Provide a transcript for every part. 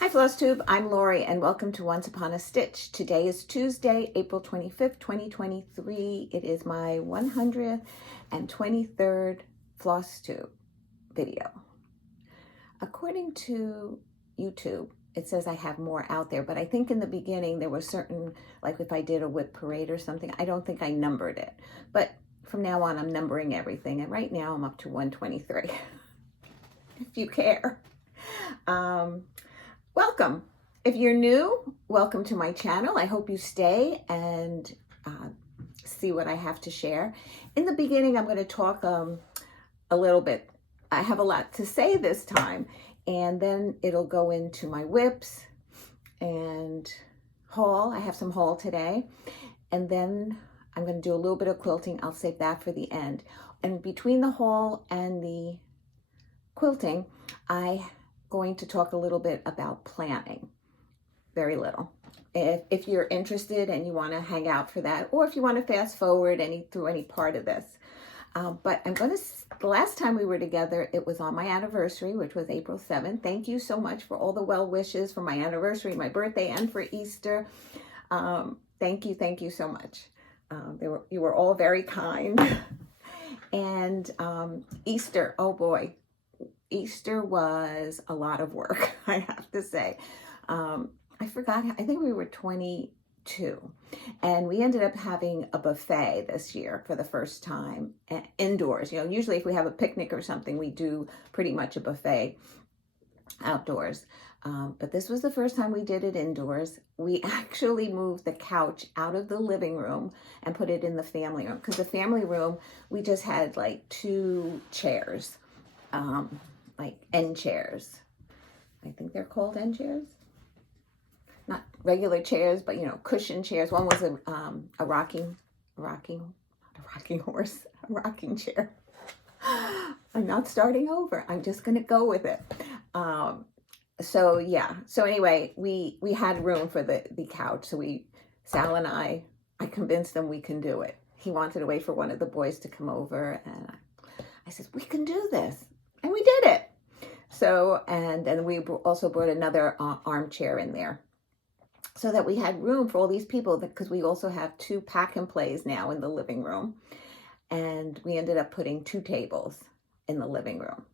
Hi Flosstube, I'm Lori and welcome to Once Upon a Stitch. Today is Tuesday, April 25th, 2023. It is my 123rd Flosstube video. According to YouTube, it says I have more out there, but I think in the beginning there were certain, like if I did a whip parade or something, I don't think I numbered it. But from now on, I'm numbering everything, and right now I'm up to 123, if you care. Welcome. If you're new, welcome to my channel. I hope you stay and see what I have to share. In the beginning, I'm going to talk a little bit. I have a lot to say this time, and then it'll go into my whips and haul. I have some haul today, and then I'm going to do a little bit of quilting. I'll save that for the end. And between the haul and the quilting, I'm going to talk a little bit about planning. Very little. If you're interested and you want to hang out for that, or if you want to fast forward through any part of this. But the last time we were together, it was on my anniversary, which was April 7th. Thank you so much for all the well wishes for my anniversary, my birthday, and for Easter. Thank you so much. You were all very kind. And Easter, oh boy. Easter was a lot of work, I have to say. I forgot, I think we were 22, and we ended up having a buffet this year for the first time indoors. You know, usually if we have a picnic or something, we do pretty much a buffet outdoors. But this was the first time we did it indoors. We actually moved the couch out of the living room and put it in the family room, because the family room, we just had like 2 chairs. Like end chairs. I think they're called end chairs. Not regular chairs, but you know, cushion chairs. One was a rocking chair. I'm not starting over. I'm just gonna go with it. So yeah. So anyway, we had room for the couch. So Sal and I convinced him we can do it. He wanted to wait for one of the boys to come over, and I said, we can do this. And we did it. So, and then we also brought another armchair in there so that we had room for all these people, because we also have 2 pack and plays now in the living room. And we ended up putting 2 tables in the living room.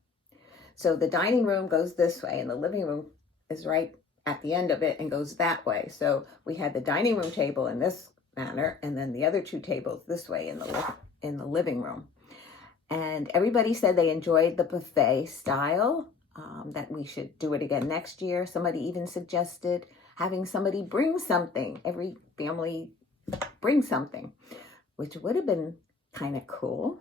So the dining room goes this way, and the living room is right at the end of it and goes that way. So we had the dining room table in this manner, and then the other 2 tables this way in the living room. And everybody said they enjoyed the buffet style, that we should do it again next year. Somebody even suggested having somebody bring something. Every family bring something, which would have been kind of cool.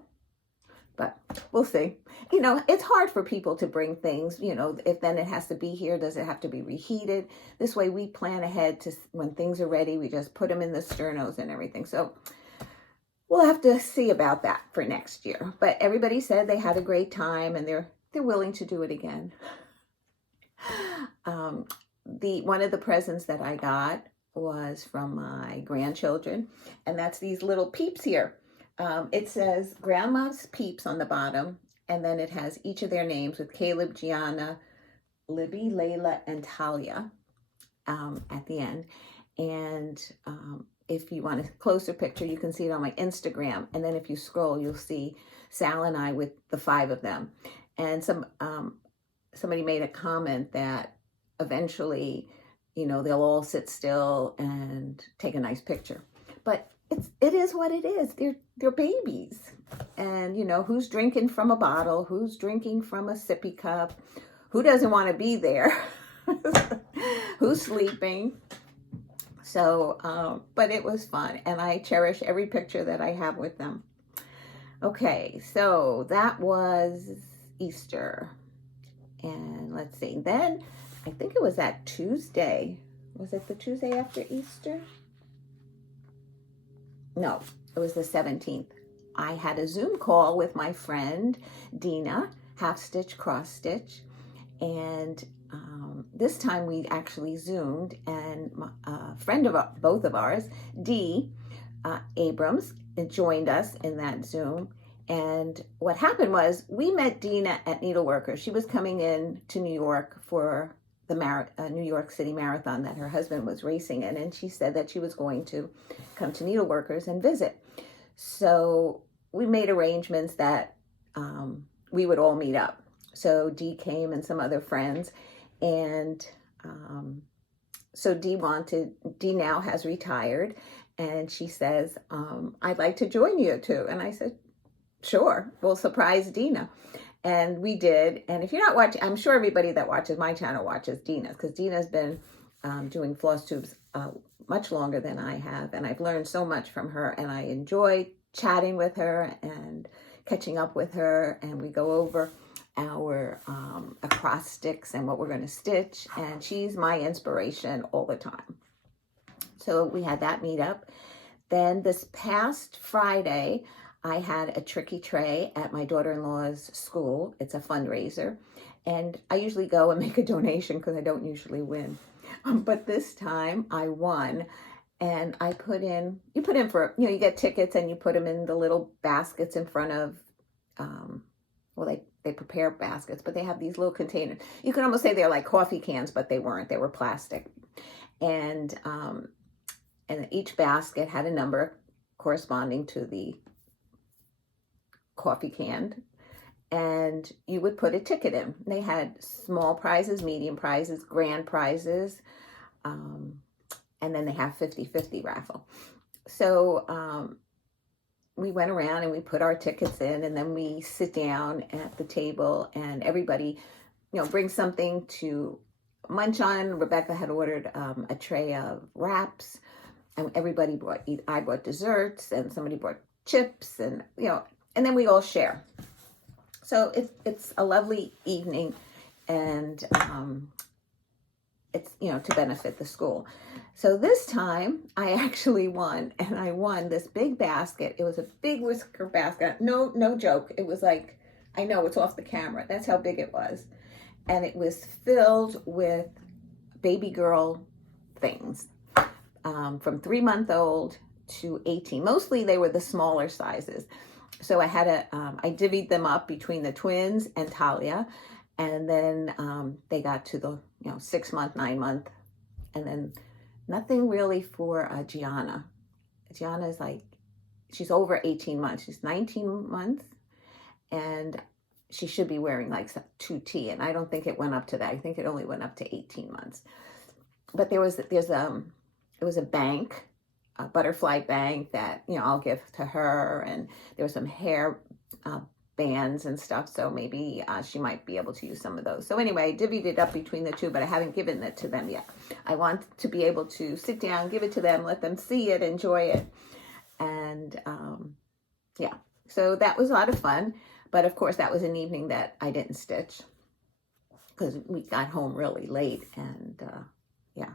But we'll see. You know, it's hard for people to bring things. You know, if then it has to be here, does it have to be reheated? This way we plan ahead to when things are ready, we just put them in the sternos and everything. So we'll have to see about that for next year. But everybody said they had a great time, and they're willing to do it again. One of the presents that I got was from my grandchildren, and that's these little peeps here. It says Grandma's Peeps on the bottom, and then it has each of their names with Caleb, Gianna, Libby, Layla, and Talia at the end. And if you want a closer picture, you can see it on my Instagram. And then if you scroll, you'll see Sal and I with the 5 of them. And somebody made a comment that eventually, you know, they'll all sit still and take a nice picture. But it is what it is. They're babies. And, you know, who's drinking from a bottle? Who's drinking from a sippy cup? Who doesn't want to be there? Who's sleeping? So, but it was fun, and I cherish every picture that I have with them. Okay, so that was Easter. And let's see, then I think it was that Tuesday. Was it the Tuesday after Easter? No, it was the 17th. I had a Zoom call with my friend, Dena, half stitch, cross stitch. And this time we actually Zoomed, and a friend of both of ours, Dee Abrams, joined us in that Zoom. And what happened was we met Dena at Needleworkers. She was coming in to New York for New York City Marathon that her husband was racing in, and she said that she was going to come to Needleworkers and visit. So we made arrangements that we would all meet up. So Dee came and some other friends, and so Dee now has retired, and she says, I'd like to join you too. And I said, sure, we'll surprise Dena. And we did. And if you're not watching, I'm sure everybody that watches my channel watches Dena's, because Dena's been doing Flosstubes much longer than I have. And I've learned so much from her, and I enjoy chatting with her and catching up with her. And we go over our acrostics and what we're going to stitch. And she's my inspiration all the time. So we had that meetup. Then this past Friday, I had a tricky tray at my daughter-in-law's school. It's a fundraiser. And I usually go and make a donation because I don't usually win. But this time I won. And you put in for, you get tickets and you put them in the little baskets in front of, they prepare baskets, but they have these little containers. You can almost say they're like coffee cans, but they weren't. They were plastic. And each basket had a number corresponding to the coffee can, and you would put a ticket in. They had small prizes, medium prizes, grand prizes, and then they have 50-50 raffle. So we went around and we put our tickets in, and then we sit down at the table, and everybody, brings something to munch on. Rebecca had ordered a tray of wraps, and everybody I brought desserts, and somebody brought chips, and and then we all share. So it's a lovely evening, and it's to benefit the school. So this time I actually won, and I won this big basket. It was a big whisker basket. No joke. It was like, I know it's off the camera. That's how big it was. And it was filled with baby girl things, from 3-month-old to 18. Mostly they were the smaller sizes. So I had I divvied them up between the twins and Talia, and then they got to the 6-month, 9-month, and then nothing really for Gianna. Gianna is she's over 18 months. She's 19 months, and she should be wearing like 2T, and I don't think it went up to that. I think it only went up to 18 months. But it was a bank, a butterfly bank that I'll give to her, and there were some hair bands and stuff, so maybe she might be able to use some of those. So anyway, I divvied it up between the two, but I haven't given it to them yet. I want to be able to sit down, give it to them, let them see it, enjoy it, and yeah. So that was a lot of fun, but of course that was an evening that I didn't stitch because we got home really late, and yeah.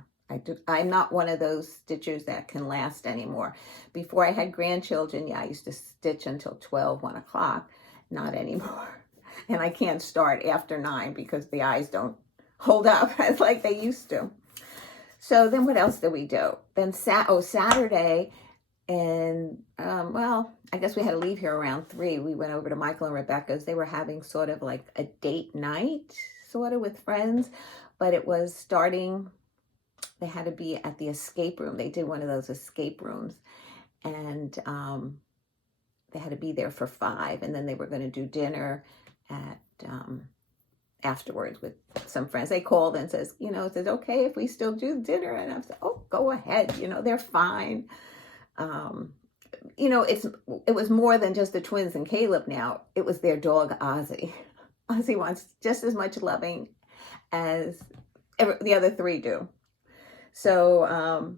I'm not one of those stitchers that can last anymore. Before I had grandchildren, I used to stitch until 12, 1 o'clock. Not anymore. And I can't start after 9 because the eyes don't hold up as like they used to. So then what else did we do? Then Saturday, and I guess we had to leave here around 3. We went over to Michael and Rebecca's. They were having sort of like a date night, sort of with friends, but it was starting. They had to be at the escape room. They did one of those escape rooms, and they had to be there for 5, and then they were going to do dinner at afterwards with some friends. They called and says, is it okay if we still do dinner? And I said, oh, go ahead. They're fine. It was more than just the twins and Caleb now. It was their dog, Ozzy. Ozzy wants just as much loving as the other 3 do. So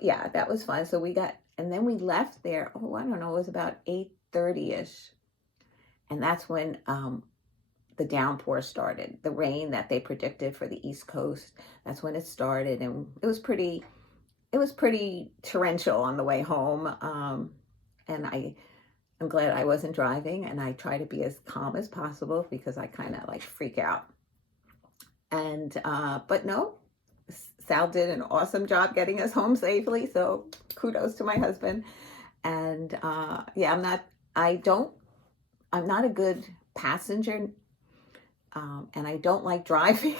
yeah, that was fun. So and then we left there, I don't know, it was about 8:30ish. And that's when the downpour started, the rain that they predicted for the East Coast. That's when it started, and it was pretty torrential on the way home. And I'm glad I wasn't driving, and I try to be as calm as possible because I kind of freak out. And, but no, Sal did an awesome job getting us home safely. So kudos to my husband. And, yeah, I'm not a good passenger. And I don't like driving.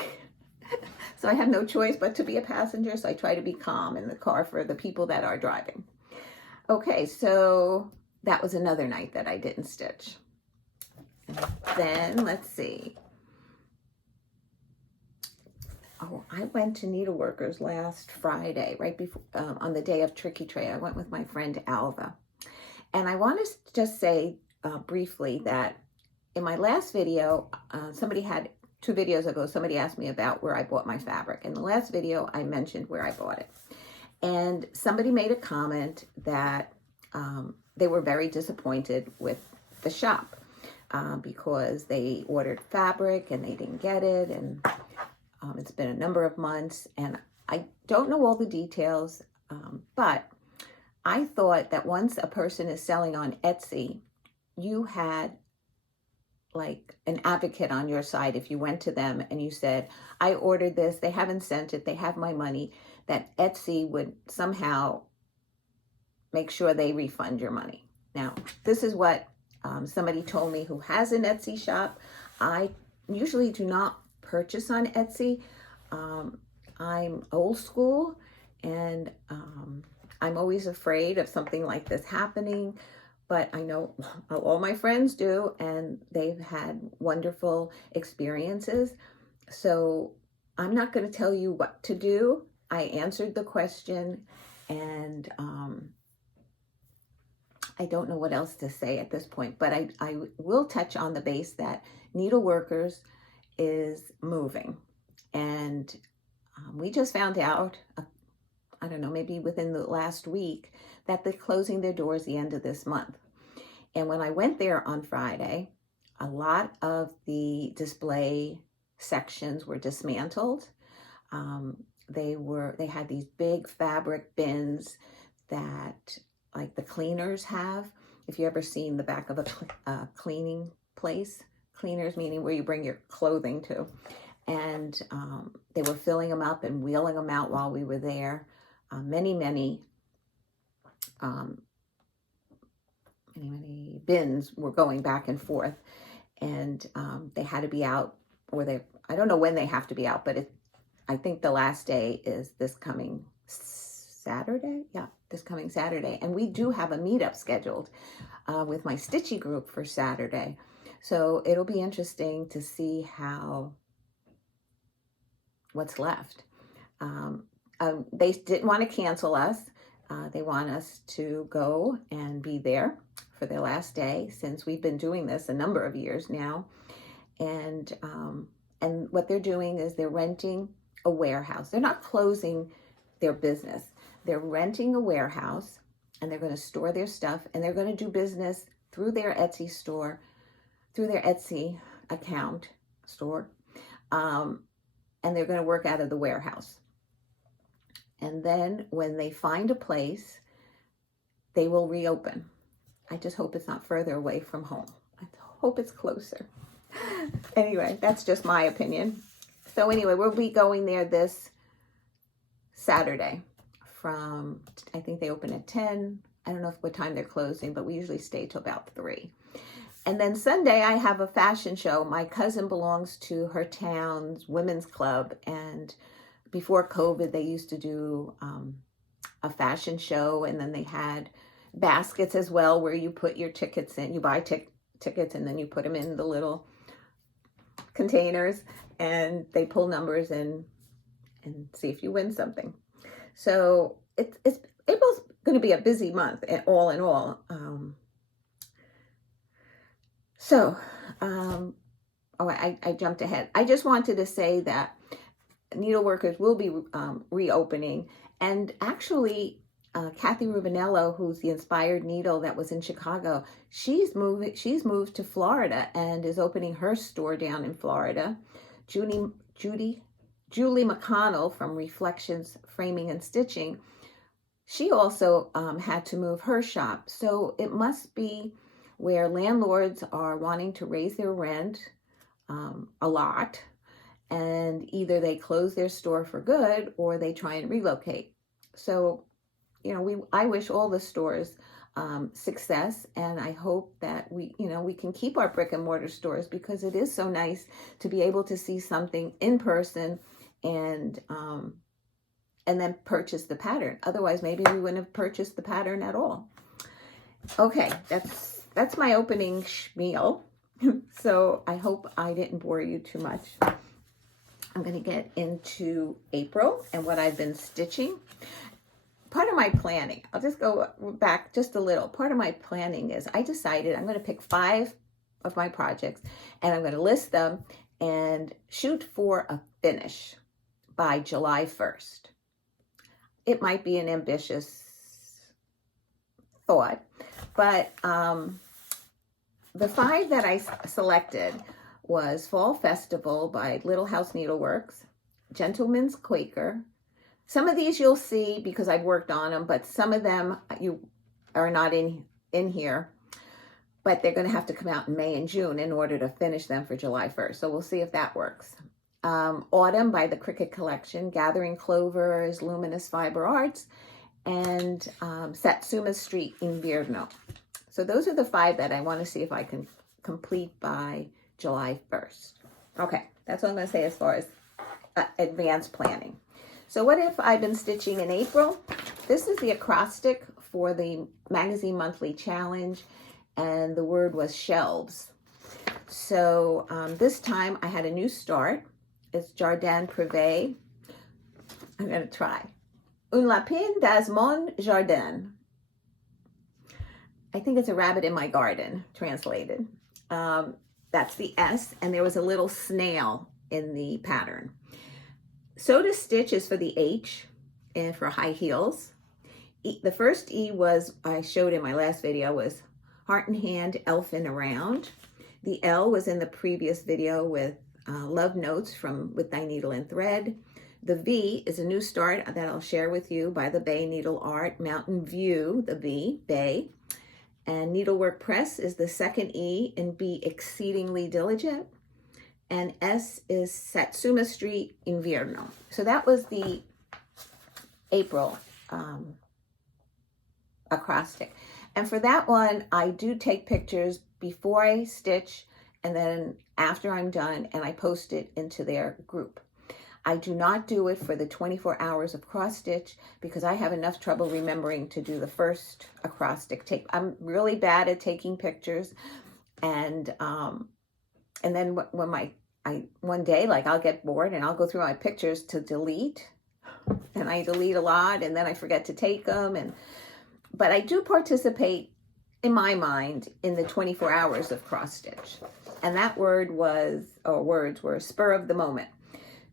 So I have no choice but to be a passenger. So I try to be calm in the car for the people that are driving. Okay, so that was another night that I didn't stitch. And then let's see. Oh, I went to Needleworkers last Friday, right before, on the day of Tricky Tray. I went with my friend Alva. And I want to just say briefly that in my last video, somebody had 2 videos ago, somebody asked me about where I bought my fabric. In the last video, I mentioned where I bought it. And somebody made a comment that they were very disappointed with the shop because they ordered fabric and they didn't get it. And it's been a number of months and I don't know all the details, but I thought that once a person is selling on Etsy, you had like an advocate on your side. If you went to them and you said, I ordered this, they haven't sent it, they have my money, that Etsy would somehow make sure they refund your money. Now, this is what somebody told me who has an Etsy shop. I usually do not purchase on Etsy. I'm old school and I'm always afraid of something like this happening, but I know all my friends do and they've had wonderful experiences. So I'm not going to tell you what to do. I answered the question and I don't know what else to say at this point, but I will touch on the base that Needleworkers is moving. And we just found out, I don't know, maybe within the last week, that they're closing their doors the end of this month. And when I went there on Friday, a lot of the display sections were dismantled. They had these big fabric bins that like the cleaners have. If you ever seen the back of a cleaning place, cleaners meaning where you bring your clothing to. And they were filling them up and wheeling them out while we were there. Many bins were going back and forth, and they had to be out, or I don't know when they have to be out, but I think the last day is this coming Saturday. Yeah, this coming Saturday. And we do have a meetup scheduled with my Stitchy group for Saturday. So it'll be interesting to see what's left. They didn't want to cancel us. They want us to go and be there for their last day, since we've been doing this a number of years now. And what they're doing is they're renting a warehouse. They're not closing their business. They're renting a warehouse and they're going to store their stuff and they're going to do business through their Etsy store, through their Etsy account store. And they're going to work out of the warehouse. And then when they find a place, they will reopen. I just hope it's not further away from home. I hope it's closer. Anyway, that's just my opinion. So anyway, we'll be going there this Saturday from, I think they open at 10. I don't know what time they're closing, but we usually stay till about 3. And then Sunday, I have a fashion show. My cousin belongs to her town's women's club. And before COVID, they used to do a fashion show. And then they had baskets as well, where you put your tickets in. You buy tickets and then you put them in the little containers. And they pull numbers and see if you win something. So April's going to be a busy month, all in all. I jumped ahead. I just wanted to say that Needleworkers will be reopening. And actually, Kathy Rubinello, who's the Inspired Needle that was in Chicago, she's moved to Florida and is opening her store down in Florida. Julie McConnell from Reflections Framing and Stitching, she also had to move her shop. So it must be where landlords are wanting to raise their rent a lot, and either they close their store for good or they try and relocate. So, I wish all the stores success, and I hope that we can keep our brick and mortar stores, because it is so nice to be able to see something in person and then purchase the pattern. Otherwise, maybe we wouldn't have purchased the pattern at all. Okay, that's my opening spiel. So I hope I didn't bore you too much. I'm going to get into April and what I've been stitching. Part of my planning, I'll just go back just a little. Part of my planning is I decided I'm going to pick 5 of my projects and I'm going to list them and shoot for a finish by July 1st. It might be an ambitious thought, but the 5 that I selected was Fall Festival by Little House Needleworks, Gentleman's Quaker. Some of these you'll see because I've worked on them, but some of them you are not in here, but they're going to have to come out in May and June in order to finish them for July 1st. So we'll see if that works. Autumn by the Cricket Collection, Gathering Clovers, Luminous Fiber Arts, and Satsuma Street Invierno. So those are the 5 that I want to see if I can complete by July 1st. Okay, that's what I'm going to say as far as advanced planning. So what if I've been stitching in April? This is the acrostic for the Magazine Monthly Challenge, and the word was shelves. So this time I had a new start. It's Jardin Privé. I'm going to try. Un lapin dans mon jardin. I think it's a rabbit in my garden, translated. That's the S, and there was a little snail in the pattern. So to stitch is for the H and for high heels. The first E was, I showed in my last video, was heart and hand, elfin around. The L was in the previous video with love notes with Thy Needle and Thread. The V is a new start that I'll share with you by the Bay Needle Art, Mountain View, the V, Bay. And Needlework Press is the second E, and Be Exceedingly Diligent. And S is Satsuma Street Invierno. So that was the April acrostic. And for that one, I do take pictures before I stitch and then after I'm done, and I post it into their group. I do not do it for the 24 hours of cross stitch because I have enough trouble remembering to do the first acrostic. I'm really bad at taking pictures, and then when one day, like, I'll get bored and I'll go through my pictures to delete, and I delete a lot, and then I forget to take them. But I do participate, in my mind, in the 24 hours of cross stitch, and that words were spur of the moment.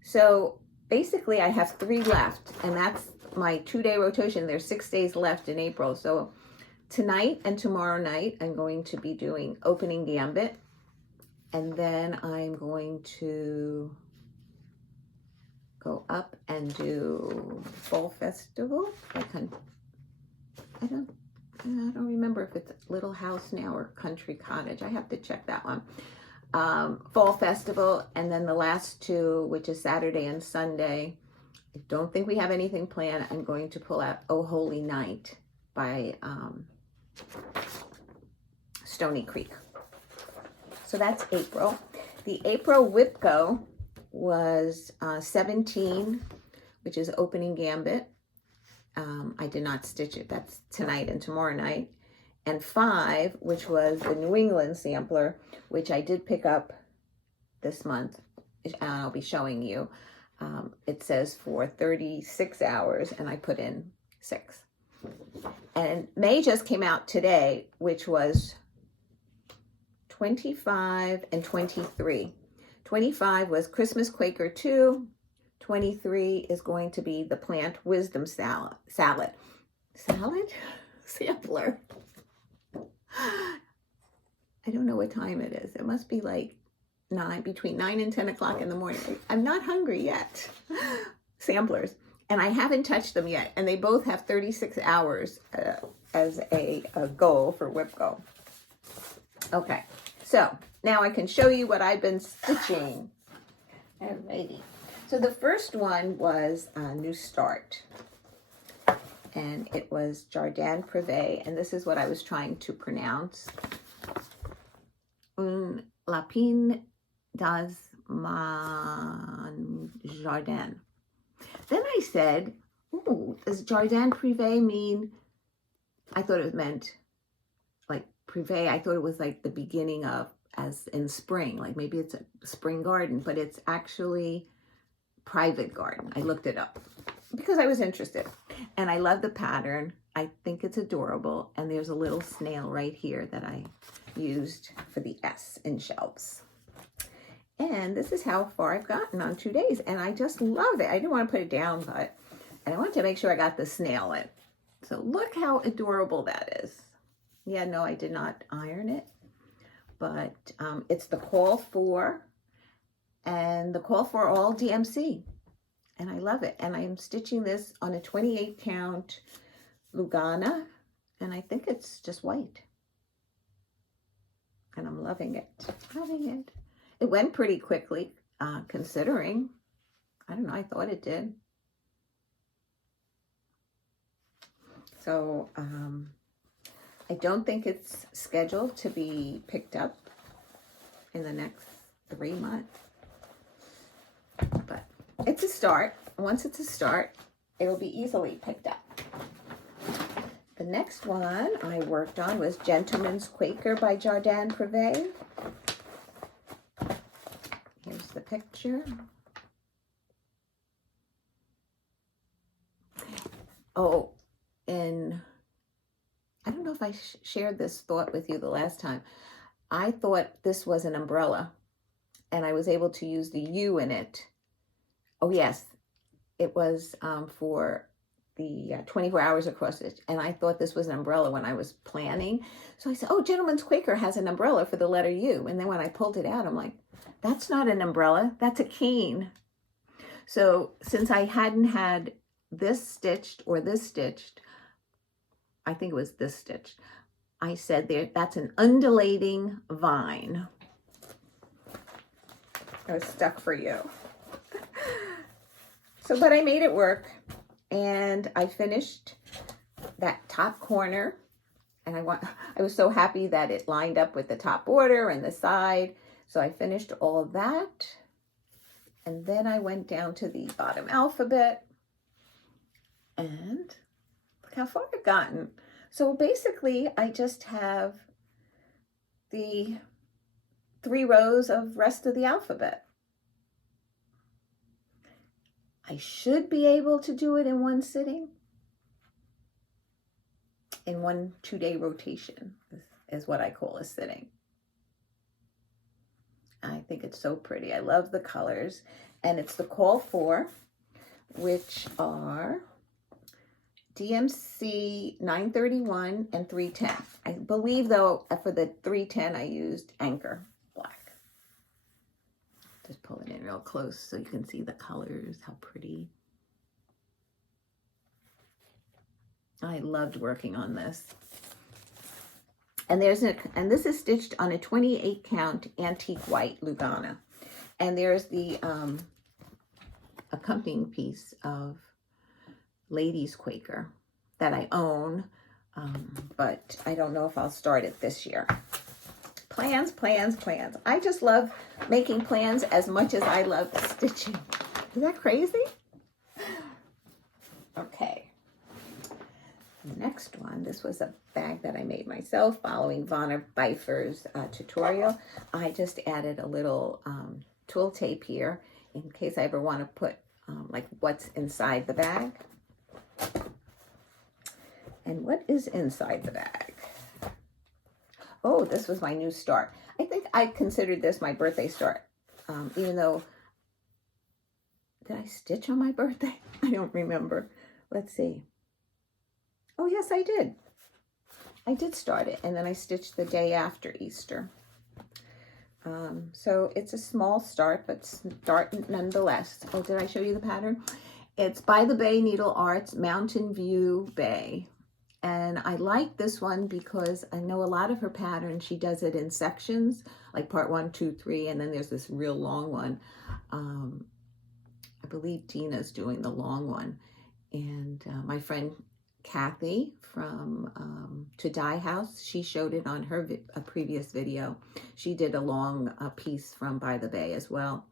So basically I have 3 left, and that's my 2-day rotation. There's 6 days left in April. So tonight and tomorrow night, I'm going to be doing opening gambit. And then I'm going to go up and do Fall Festival. I don't remember if it's Little House now or Country Cottage. I have to check that one. Fall Festival, and then the last 2, which is Saturday and Sunday. I don't think we have anything planned. I'm going to pull out Oh Holy Night by Stony Creek. So that's April. The April WIPCO was 17, which is opening gambit. I did not stitch it. That's tonight and tomorrow night. And 5, which was the New England sampler, which I did pick up this month, and I'll be showing you. It says for 36 hours, and I put in 6. And May just came out today, which was 25 and 23. 25 was Christmas Quaker 2. 23 is going to be the Plant Wisdom Salad? Sampler. I don't know what time it is. It must be like between 9 and 10 o'clock in the morning. I'm not hungry yet. Samplers. And I haven't touched them yet. And they both have 36 hours as a goal for WIPCO. Okay. So now I can show you what I've been stitching. Alrighty. So the first one was a new start. And it was Jardin Privé, and this is what I was trying to pronounce. Un lapin dans Mon Jardin. Then I said, ooh, does Jardin Privé mean, I thought it meant like privé, I thought it was like the beginning of, as in spring, like maybe it's a spring garden, but it's actually private garden. I looked it up because I was interested, and I love the pattern. I think it's adorable, and there's a little snail right here that I used for the S in shelves. And this is how far I've gotten on 2 days, and I just love it. I didn't want to put it down, but I wanted to make sure I got the snail in. So look how adorable that is. Yeah, no, I did not iron it, but it's the call for, and the call for all DMC, and I love it. And I'm stitching this on a 28 count Lugana, and I think it's just white, and I'm loving it, loving it. It went pretty quickly, considering, I don't know, I thought it did. So I don't think it's scheduled to be picked up in the next 3 months, but it's a start. Once it's a start, it'll be easily picked up. The next one I worked on was Gentleman's Quaker by Jardin Privé. Here's the picture. Oh, and I don't know if I shared this thought with you the last time. I thought this was an umbrella, and I was able to use the U in it. Oh yes, it was for the 24 hours across it, and I thought this was an umbrella when I was planning. So I said, oh, Gentleman's Quaker has an umbrella for the letter U. And then when I pulled it out, I'm like, that's not an umbrella, that's a cane. So since I hadn't had this stitched or this stitched, I think it was this stitched, I said there, that's an undulating vine. I was stuck for you. So, but I made it work, and I finished that top corner, and I was so happy that it lined up with the top border and the side. So I finished all of that, and then I went down to the bottom alphabet, and look how far I've gotten. So basically, I just have the 3 rows of rest of the alphabet. I should be able to do it in one sitting, in one 2-day rotation is what I call a sitting. I think it's so pretty. I love the colors, and it's the call for, which are DMC 931 and 310. I believe though for the 310 I used Anchor Black. Just pull it in real close so you can see the colors, how pretty. I loved working on this. And and this is stitched on a 28 count antique white Lugana. And there's the accompanying piece of Ladies Quaker that I own, but I don't know if I'll start it this year. Plans, plans, plans. I just love making plans as much as I love stitching. Is that crazy? Okay. Next one, this was a bag that I made myself following Vonna Pfeiffer's tutorial. I just added a little twill tape here in case I ever want to put like what's inside the bag. And what is inside the bag? Oh, this was my new start. I think I considered this my birthday start, even though, did I stitch on my birthday? I don't remember. Let's see. Oh, yes, I did. I did start it, and then I stitched the day after Easter. So it's a small start, but start nonetheless. Oh, did I show you the pattern? It's By the Bay Needle Arts, Mountain View Bay. And I like this one because I know a lot of her patterns, she does it in sections, like part 1, 2, 3, and then there's this real long one. I believe Dena's doing the long one. And my friend Kathy from To Dye House, she showed it on her a previous video. She did a long piece from By the Bay as well.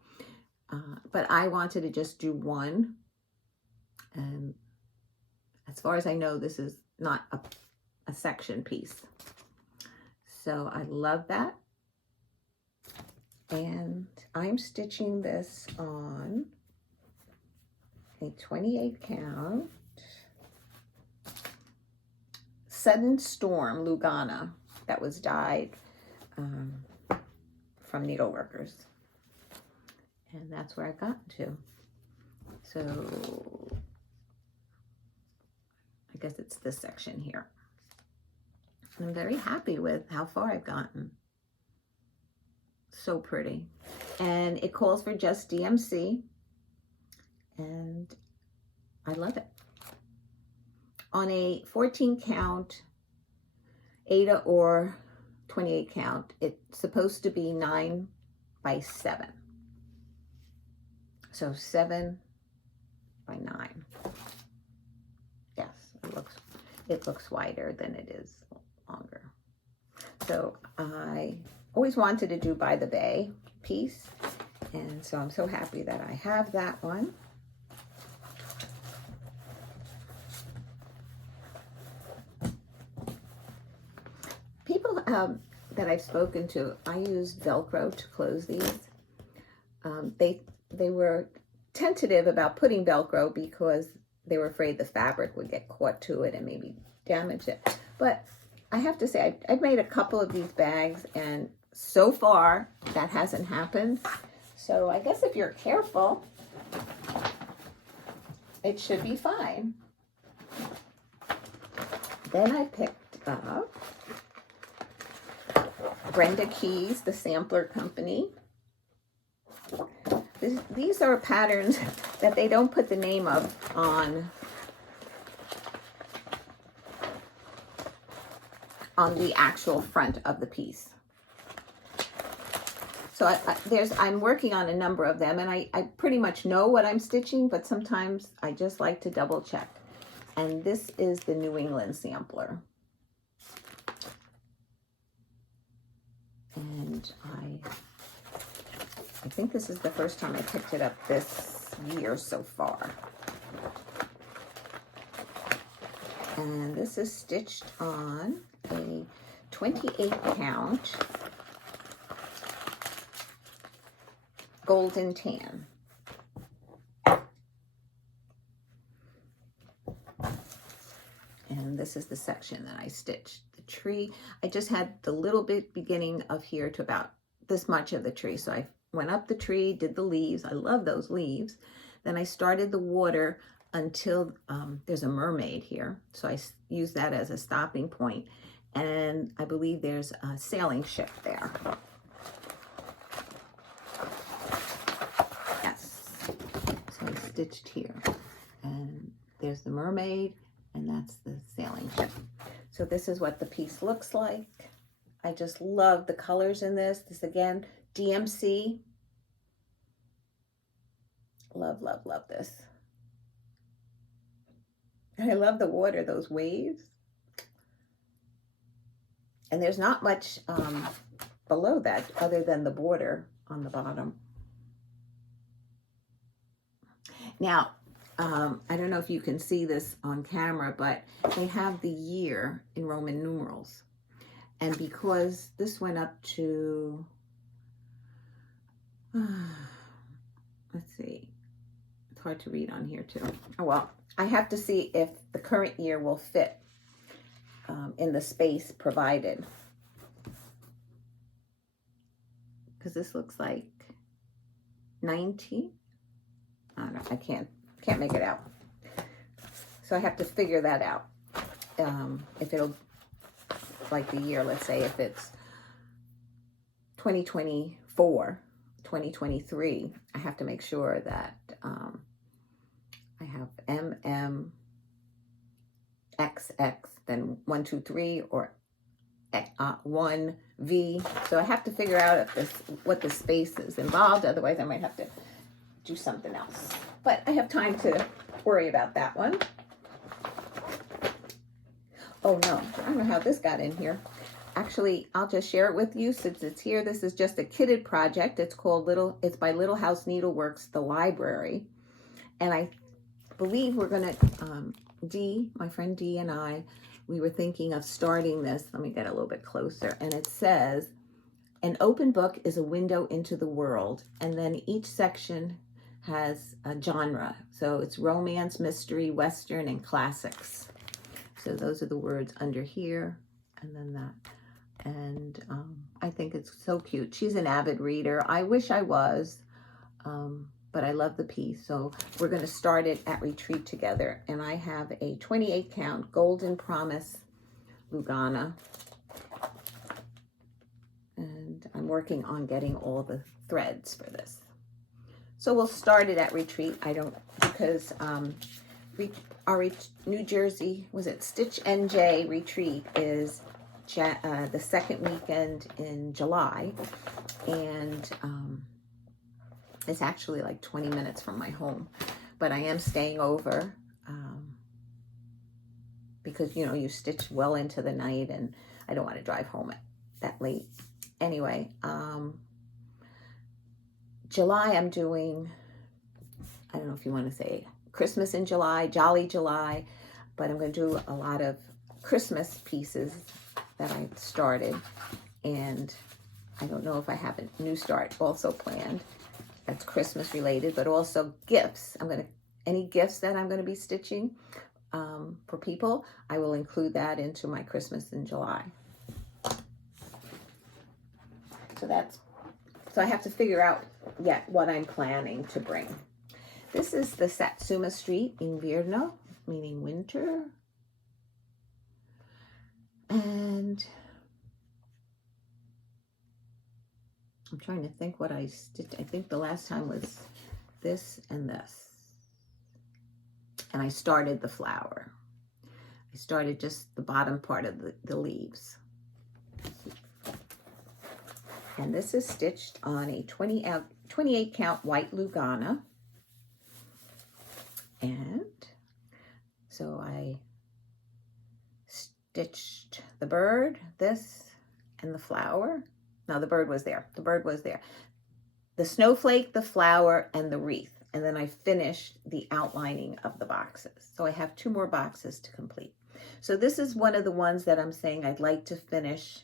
but I wanted to just do one. And as far as I know, this is not a section piece. So I love that. And I'm stitching this on a 28 count Sudden Storm Lugana that was dyed from Needleworkers. And that's where I've gotten to. So I guess it's this section here. And I'm very happy with how far I've gotten. So pretty. And it calls for just DMC. And I love it. On a 14 count Aida or 28 count, it's supposed to be 9 by 7. So 7 by 9. Yes, it looks wider than it is longer. So I always wanted to do by the bay piece, and so I'm so happy that I have that one. People that I've spoken to, I use Velcro to close these. They were tentative about putting Velcro because they were afraid the fabric would get caught to it and maybe damage it. But I have to say, I've made a couple of these bags, and so far that hasn't happened. So I guess if you're careful, it should be fine. Then I picked up Brenda Keys, the Sampler Company. These are patterns that they don't put the name of on the actual front of the piece. So I'm working on a number of them, and I pretty much know what I'm stitching, but sometimes I just like to double check. And this is the New England Sampler. And I think this is the first time I picked it up this year so far. And this is stitched on a 28 count golden tan. And this is the section that I stitched. The tree, I just had the little bit beginning of here to about this much of the tree. So I went up the tree, did the leaves. I love those leaves. Then I started the water until there's a mermaid here. So I use that as a stopping point. And I believe there's a sailing ship there. Yes. So I stitched here. And there's the mermaid, and that's the sailing ship. So this is what the piece looks like. I just love the colors in this. This again, DMC. Love, love, love this. And I love the water, those waves. And there's not much below that other than the border on the bottom. Now, I don't know if you can see this on camera, but they have the year in Roman numerals. And because this went up to, let's see, it's hard to read on here too. Oh, well, I have to see if the current year will fit in the space provided. Because this looks like 90. I don't know, I can't make it out. So I have to figure that out. If it'll, like the year, let's say if it's 2024, 2023, I have to make sure that I have XX, then 1, 2, 3, or 1V. So I have to figure out what the space is involved. Otherwise, I might have to do something else. But I have time to worry about that one. Oh no, I don't know how this got in here. Actually, I'll just share it with you since it's here. This is just a kitted project. It's called it's by Little House Needleworks, the library. And I believe we're going to, my friend Dee and I, we were thinking of starting this. Let me get a little bit closer. And it says, an open book is a window into the world. And then each section has a genre. So it's romance, mystery, Western, and classics. So those are the words under here, and then that. And I think it's so cute. She's an avid reader. I wish I was, but I love the piece. So we're going to start it at retreat together. And I have a 28 count Golden Promise Lugana. And I'm working on getting all the threads for this. So we'll start it at retreat. Because our New Jersey, was it Stitch NJ retreat is the second weekend in July. And it's actually like 20 minutes from my home. But I am staying over because, you know, you stitch well into the night and I don't want to drive home that late. Anyway, July I'm doing, I don't know if you want to say Christmas in July, Jolly July, but I'm going to do a lot of Christmas pieces that I started, and I don't know if I have a new start also planned that's Christmas related, but also gifts. Any gifts that I'm going to be stitching for people, I will include that into my Christmas in July. So I have to figure out yet what I'm planning to bring. This is the Satsuma Street, Invierno, meaning winter. And I'm trying to think what I stitched. I think the last time was this and this. And I started the flower. I started just the bottom part of the leaves. And this is stitched on a 28 count white Lugana. And so I stitched the bird, this, and the flower. No, the bird was there. The bird was there. The snowflake, the flower, and the wreath. And then I finished the outlining of the boxes. So I have 2 more boxes to complete. So this is one of the ones that I'm saying I'd like to finish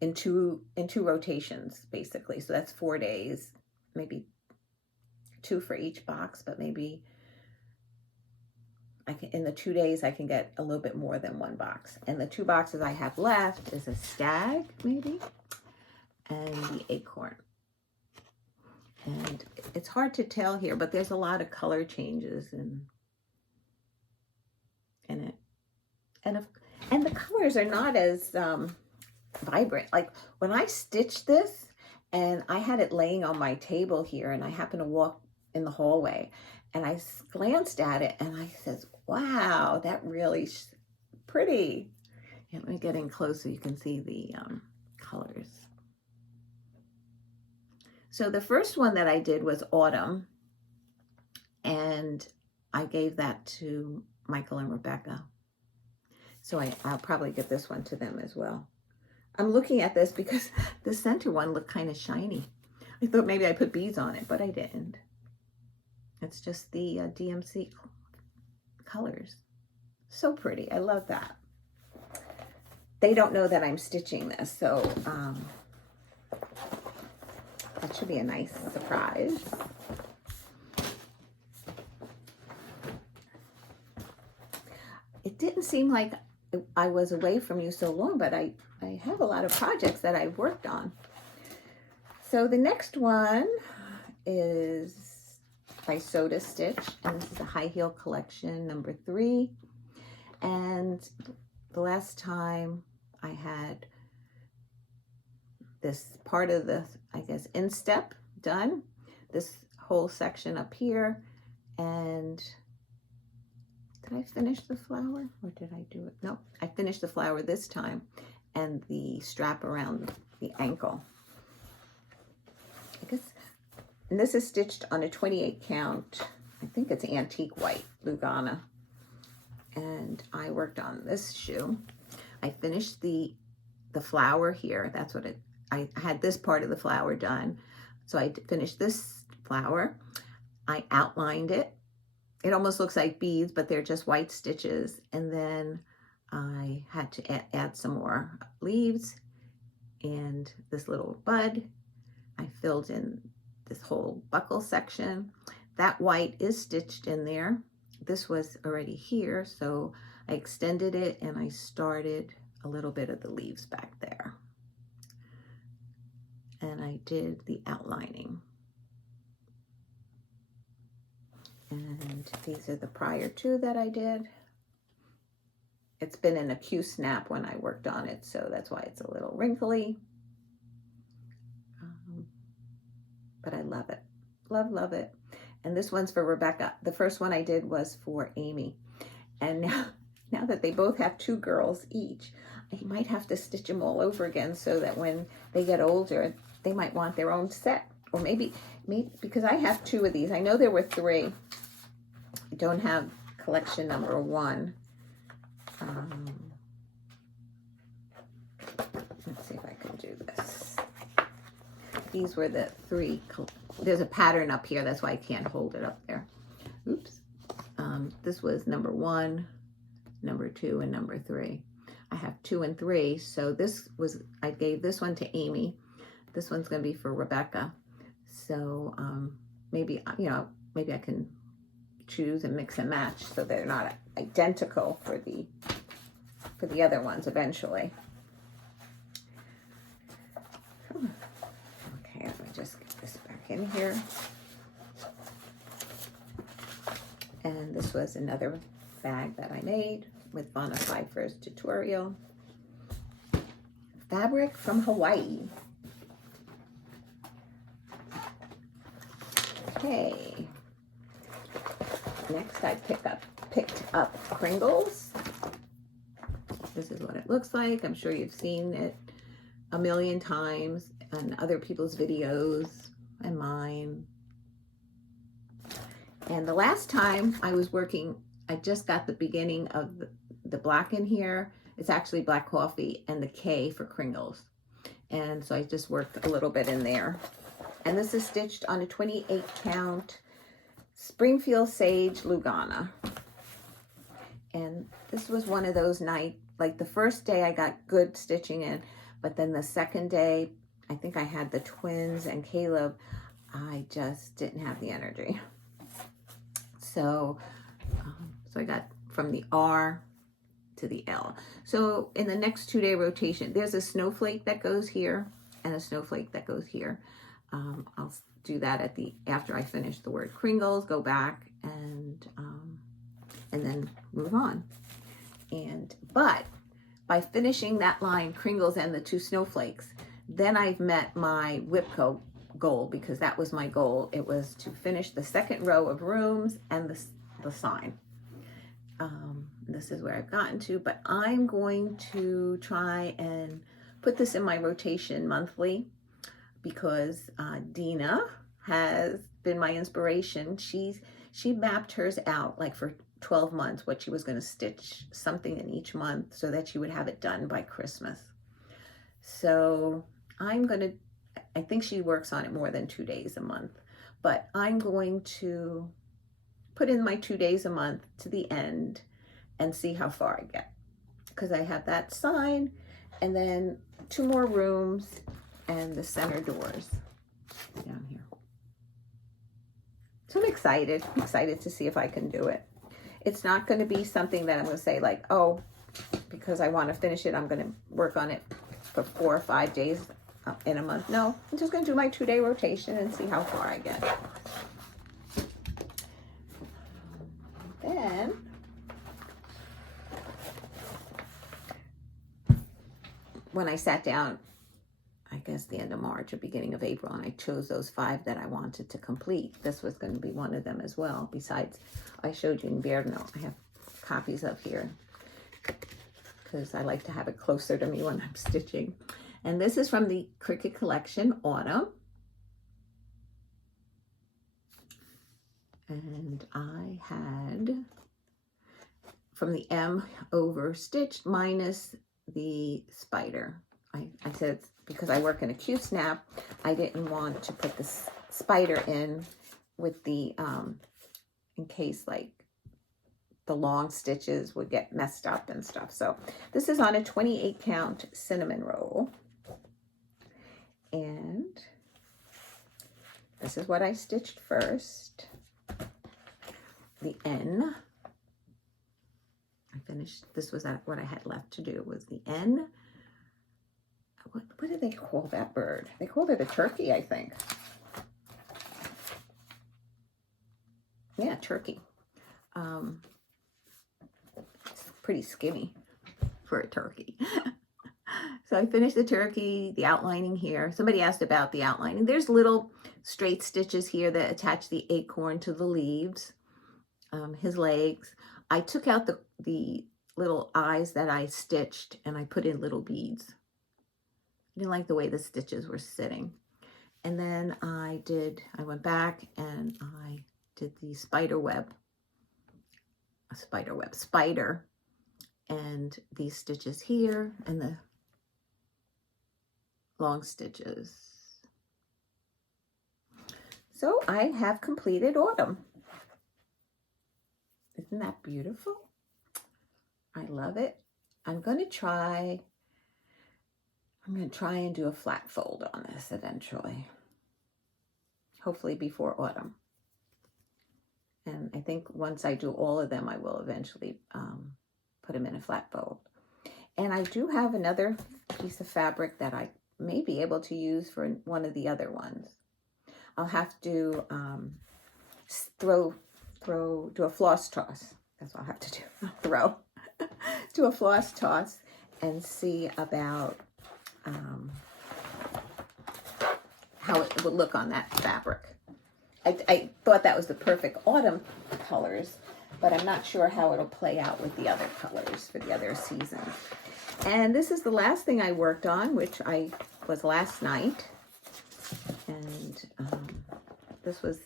in two rotations, basically. So that's 4 days, maybe 2 for each box, but maybe in the 2 days I can get a little bit more than 1 box. And the 2 boxes I have left is a stag, maybe, and the acorn. And it's hard to tell here, but there's a lot of color changes in it. And the colors are not as vibrant. Like when I stitched this and I had it laying on my table here and I happened to walk in the hallway and I glanced at it and I said, wow, that really pretty. Yeah, let me get in close so you can see the colors. So the first one that I did was autumn, and I gave that to Michael and Rebecca. So I'll probably get this one to them as well. I'm looking at this because the center one looked kind of shiny. I thought maybe I put beads on it, but I didn't. It's just the DMC colors. So pretty. I love that. They don't know that I'm stitching this, so that should be a nice surprise. It didn't seem like I was away from you so long, but I have a lot of projects that I've worked on. So the next one is by Soda Stitch, and this is a high heel collection number 3. And the last time I had this part of the, I guess, instep done, this whole section up here. And did I finish the flower or did I do it? No, I finished the flower this time and the strap around the ankle. I guess, and this is stitched on a 28 count, I think it's antique white Lugana. And I worked on this shoe. I finished the the flower here. That's what I had this part of the flower done. So I finished this flower. I outlined it. It almost looks like beads, but they're just white stitches. And then I had to add some more leaves and this little bud. I filled in this whole buckle section. That white is stitched in there. This was already here, so I extended it and I started a little bit of the leaves back there. And I did the outlining. And these are the prior two that I did. It's been in a Q-snap when I worked on it, so that's why it's a little wrinkly. But I love it. Love it. And this one's for Rebecca. The first one I did was for Amy. And now that they both have 2 girls each, I might have to stitch them all over again so that when they get older, they might want their own set. Or maybe because I have 2 of these. I know there were 3. I don't have collection number 1. Let's see if I can do this. These were the 3. There's a pattern up here. That's why I can't hold it up there. Oops. This was number 1, number 2, and number 3. I have 2 and 3. So I gave this one to Amy. This one's going to be for Rebecca. So maybe I can choose and mix and match so they're not identical for the other ones eventually. Okay, let me just get this back in here. And this was another bag that I made with Vonna Pfeiffer's tutorial. Fabric from Hawaii. Okay. Next I picked up Kringles. This is what it looks like. I'm sure you've seen it a million times on other people's videos and mine. And the last time I was working, I just got the beginning of the black in here. It's actually black coffee and the K for Kringles. And so I just worked a little bit in there. And this is stitched on a 28 count Springfield Sage Lugana. And this was one of those nights, like the first day I got good stitching in, but then the second day, I think I had the twins and Caleb, I just didn't have the energy. So I got from the R to the L. So in the next 2-day rotation, there's a snowflake that goes here and a snowflake that goes here. I'll do that after I finish the word Kringles, go back and then move on. But by finishing that line, Kringles and the 2 snowflakes, then I've met my WIPCO goal, because that was my goal. It was to finish the 2nd row of rooms and the sign. This is where I've gotten to, but I'm going to try and put this in my rotation monthly, because Dena has been my inspiration. She mapped hers out like for 12 months, what she was going to stitch something in each month so that she would have it done by Christmas. So I think she works on it more than 2 days a month, but I'm going to put in my 2 days a month to the end and see how far I get, because I have that sign and then 2 more rooms and the center doors down here. So I'm excited to see if I can do it. It's not going to be something that I'm going to say like, oh, because I want to finish it, I'm going to work on it for 4 or 5 days in a month. No, I'm just going to do my 2-day rotation and see how far I get. Then when I sat down, I guess the end of March or beginning of April, and I chose those 5 that I wanted to complete. This was going to be one of them as well. Besides, I showed you in Invierno. I have copies of here because I like to have it closer to me when I'm stitching. And this is from the Cricut Collection Autumn. And I had from the M over stitched minus the spider I said because I work in a Q-snap, I didn't want to put this spider in with the, in case like the long stitches would get messed up and stuff. So this is on a 28 count cinnamon roll. And this is what I stitched first. The N. I finished, this was what I had left to do, was the N. What do they call that bird? They called it a turkey, I think. Yeah, turkey. It's pretty skinny for a turkey. So I finished the turkey, the outlining here. Somebody asked about the outlining. There's little straight stitches here that attach the acorn to the leaves, his legs. I took out the little eyes that I stitched and I put in little beads. I didn't like the way the stitches were sitting. And then I went back and I did the spider, and these stitches here and the long stitches. So I have completed autumn. Isn't that beautiful? I love it. I'm going to try and do a flat fold on this eventually. Hopefully before autumn. And I think once I do all of them, I will eventually put them in a flat fold. And I do have another piece of fabric that I may be able to use for one of the other ones. I'll have to do a floss toss. That's what I'll have to do. Do a floss toss and see about how it would look on that fabric. I thought that was the perfect autumn colors, but I'm not sure how it'll play out with the other colors for the other seasons. And this is the last thing I worked on, which was last night. And this was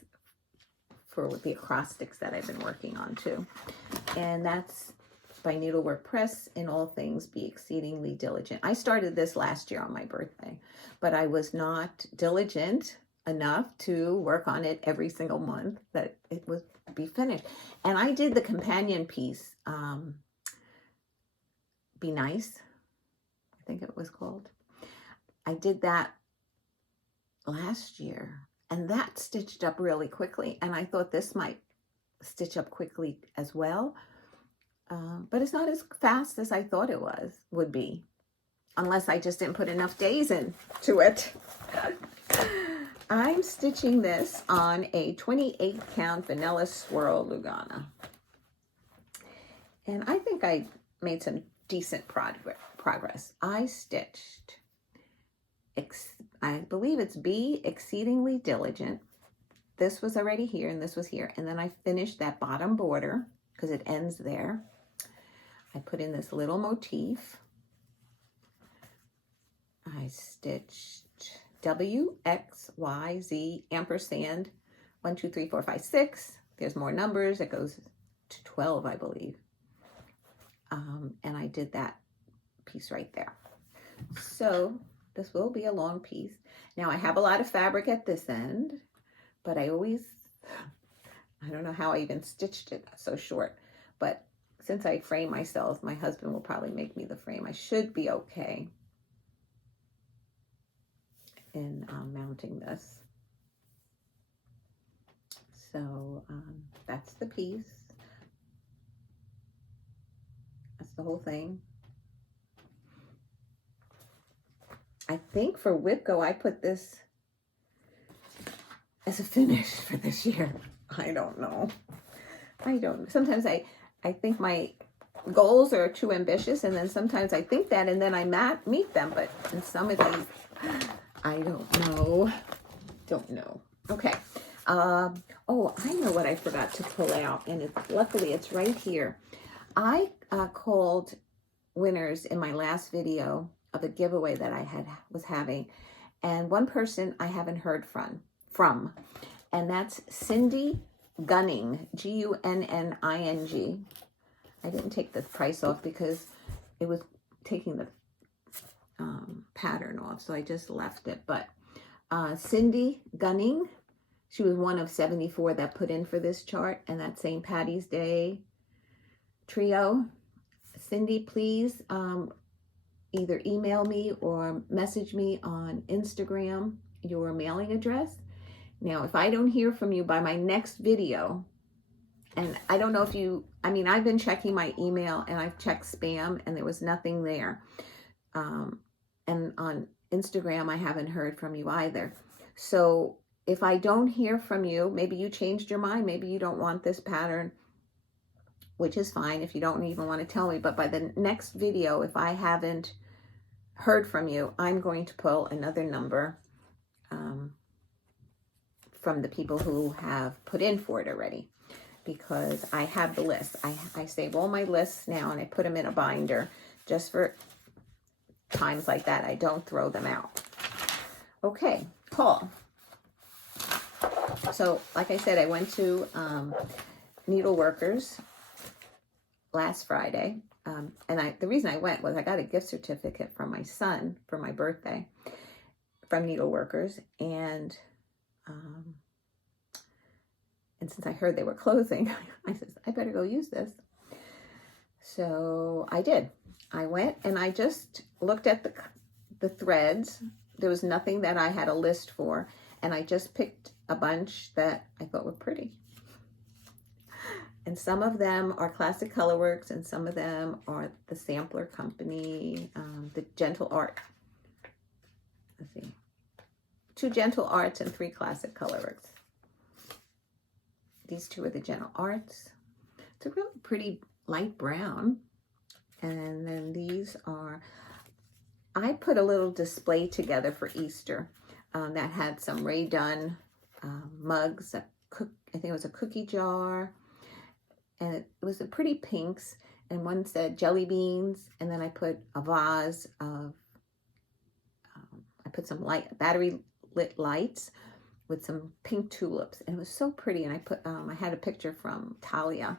for the acrostics that I've been working on too. And that's by Needlework Press. In all things, be exceedingly diligent. I started this last year on my birthday, but I was not diligent enough to work on it every single month that it would be finished. And I did the companion piece, Be Nice, I think it was called. I did that last year, and that stitched up really quickly. And I thought this might stitch up quickly as well. But it's not as fast as I thought it would be, unless I just didn't put enough days into it. I'm stitching this on a 28 count vanilla swirl Lugana. And I think I made some decent progress. I stitched, I believe it's Be Exceedingly Diligent. This was already here and this was here. And then I finished that bottom border because it ends there. I put in this little motif. I stitched W, X, Y, Z, ampersand, 1, 2, 3, 4, 5, 6. There's more numbers. It goes to 12, I believe. And I did that piece right there. So this will be a long piece. Now I have a lot of fabric at this end, but I don't know how I even stitched it so short. But since I frame myself, my husband will probably make me the frame. I should be okay in mounting this. So that's the piece. That's the whole thing. I think for Whipco, I put this as a finish for this year. I don't know. Sometimes I think my goals are too ambitious, and then sometimes I think that, and then I meet them. But in some of these, I don't know. Okay. Oh, I know what I forgot to pull out, and luckily it's right here. I called winners in my last video of a giveaway that I was having, and one person I haven't heard from, and that's Cindy Gunning, Gunning. I didn't take the price off because it was taking the pattern off, so I just left it. But Cindy Gunning, she was one of 74 that put in for this chart and that St. Patty's Day trio. Cindy, please either email me or message me on Instagram your mailing address. Now, if I don't hear from you by my next video, and I don't know if you, I mean, I've been checking my email and I've checked spam and there was nothing there. And on Instagram, I haven't heard from you either. So if I don't hear from you, maybe you changed your mind, maybe you don't want this pattern, which is fine if you don't even want to tell me. But by the next video, if I haven't heard from you, I'm going to pull another number from the people who have put in for it already, because I have the list. I save all my lists now and I put them in a binder just for times like that. I don't throw them out. Okay, Paul. So like I said, I went to Needleworkers last Friday. And the reason I went was I got a gift certificate from my son for my birthday from Needleworkers. And since I heard they were closing, I said, I better go use this. So I did. I went and I just looked at the threads. There was nothing that I had a list for. And I just picked a bunch that I thought were pretty. And some of them are Classic Colorworks, and some of them are the Sampler Company, the Gentle Art. Let's see. 2 Gentle Arts and 3 Classic Colorworks. These 2 are the Gentle Arts. It's a really pretty light brown. And then these are, I put a little display together for Easter that had some Rae Dunn mugs. I think it was a cookie jar. And it was a pretty pinks. And one said jelly beans. And then I put a vase of, I put some battery lit lights with some pink tulips, and it was so pretty. And I put, I had a picture from Talia,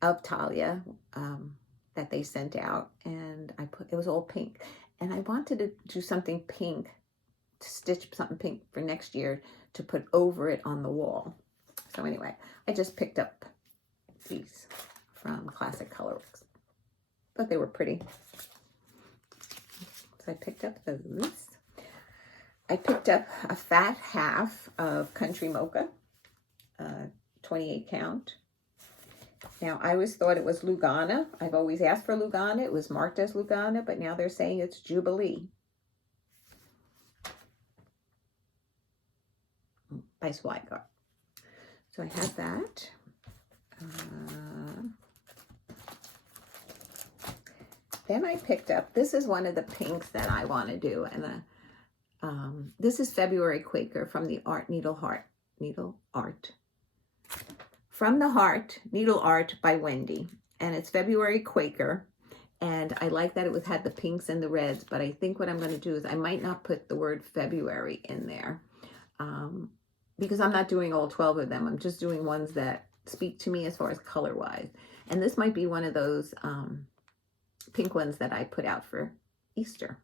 that they sent out, and I put, it was all pink. And I wanted to do something pink, to stitch something pink for next year to put over it on the wall. So anyway, I just picked up these from Classic Colorworks, but they were pretty. So I picked up those. I picked up a fat half of Country Mocha, 28 count. Now, I always thought it was Lugana. I've always asked for Lugana. It was marked as Lugana, but now they're saying it's Jubilee. By Swigart. So I have that. Then I picked up, this is one of the pinks that I want to do, and this is February Quaker from the Needle Art. From the Heart, Needle Art by Wendy. And it's February Quaker. And I like that it had the pinks and the reds, but I think what I'm going to do is I might not put the word February in there. Because I'm not doing all 12 of them. I'm just doing ones that speak to me as far as color-wise. And this might be one of those pink ones that I put out for Easter.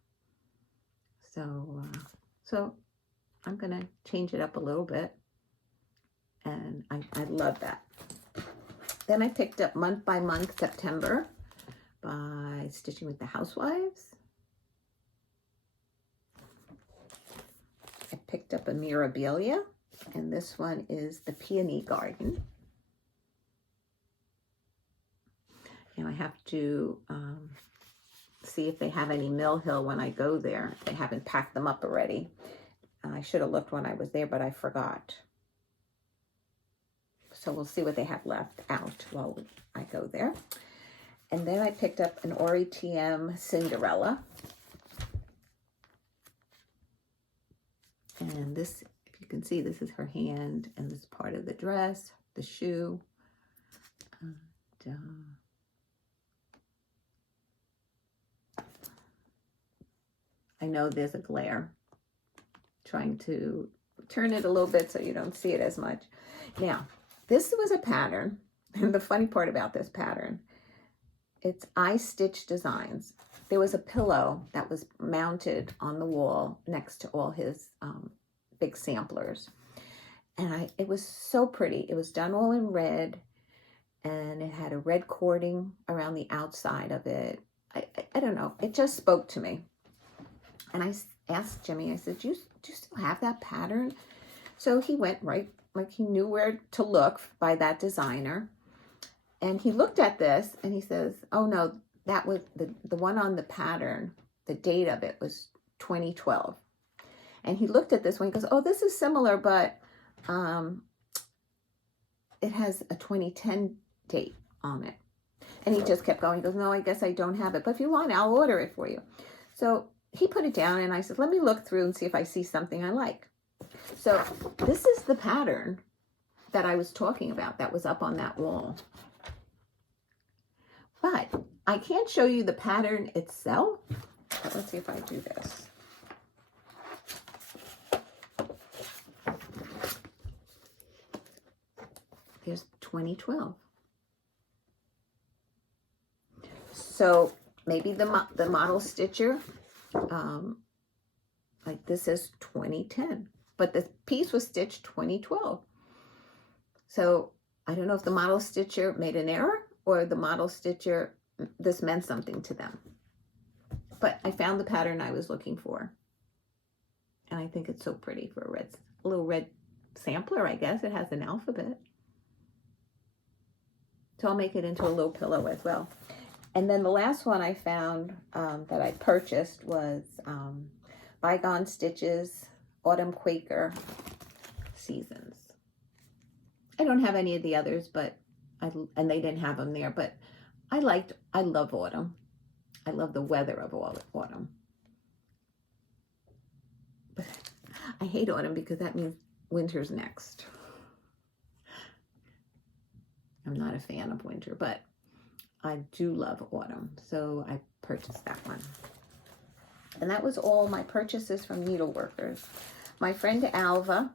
So I'm going to change it up a little bit. And I love that. Then I picked up Month by Month September by Stitching with the Housewives. I picked up a Mirabilia, and this one is the Peony Garden. And I have to see if they have any Mill Hill when I go there. They haven't packed them up already. I should have looked when I was there, but I forgot. So we'll see what they have left out while I go there. And then I picked up an Ori TM Cinderella. And this, if you can see, this is her hand, and this is part of the dress, the shoe. I know there's a glare. Trying to turn it a little bit so you don't see it as much. Now, this was a pattern, and the funny part about this pattern, It's I Stitch Designs. There was a pillow that was mounted on the wall next to all his big samplers. And it was so pretty. It was done all in red, and it had a red cording around the outside of it. I don't know. It just spoke to me. And I asked Jimmy, I said, do you still have that pattern? So he went right, like he knew where to look by that designer. And he looked at this and he says, oh no, that was the one on the pattern. The date of it was 2012. And he looked at this one, he goes, oh, this is similar, but it has a 2010 date on it. And he just kept going. He goes, no, I guess I don't have it. But if you want, I'll order it for you. So he put it down and I said, let me look through and see if I see something I like. So this is the pattern that I was talking about that was up on that wall. But I can't show you the pattern itself. But let's see if I do this. Here's 2012. So maybe the model stitcher, like this is 2010, but the piece was stitched 2012. So I don't know if the model stitcher made an error or the model stitcher, this meant something to them. But I found the pattern I was looking for. And I think it's so pretty for a little red sampler, I guess. It has an alphabet. So I'll make it into a little pillow as well. And then the last one I found that I purchased was Bygone Stitches Autumn Quaker Seasons. I don't have any of the others, but and they didn't have them there, but I love autumn. I love the weather of autumn. But I hate autumn because that means winter's next. I'm not a fan of winter, but I do love autumn, so I purchased that one. And that was all my purchases from Needleworkers. My friend Alva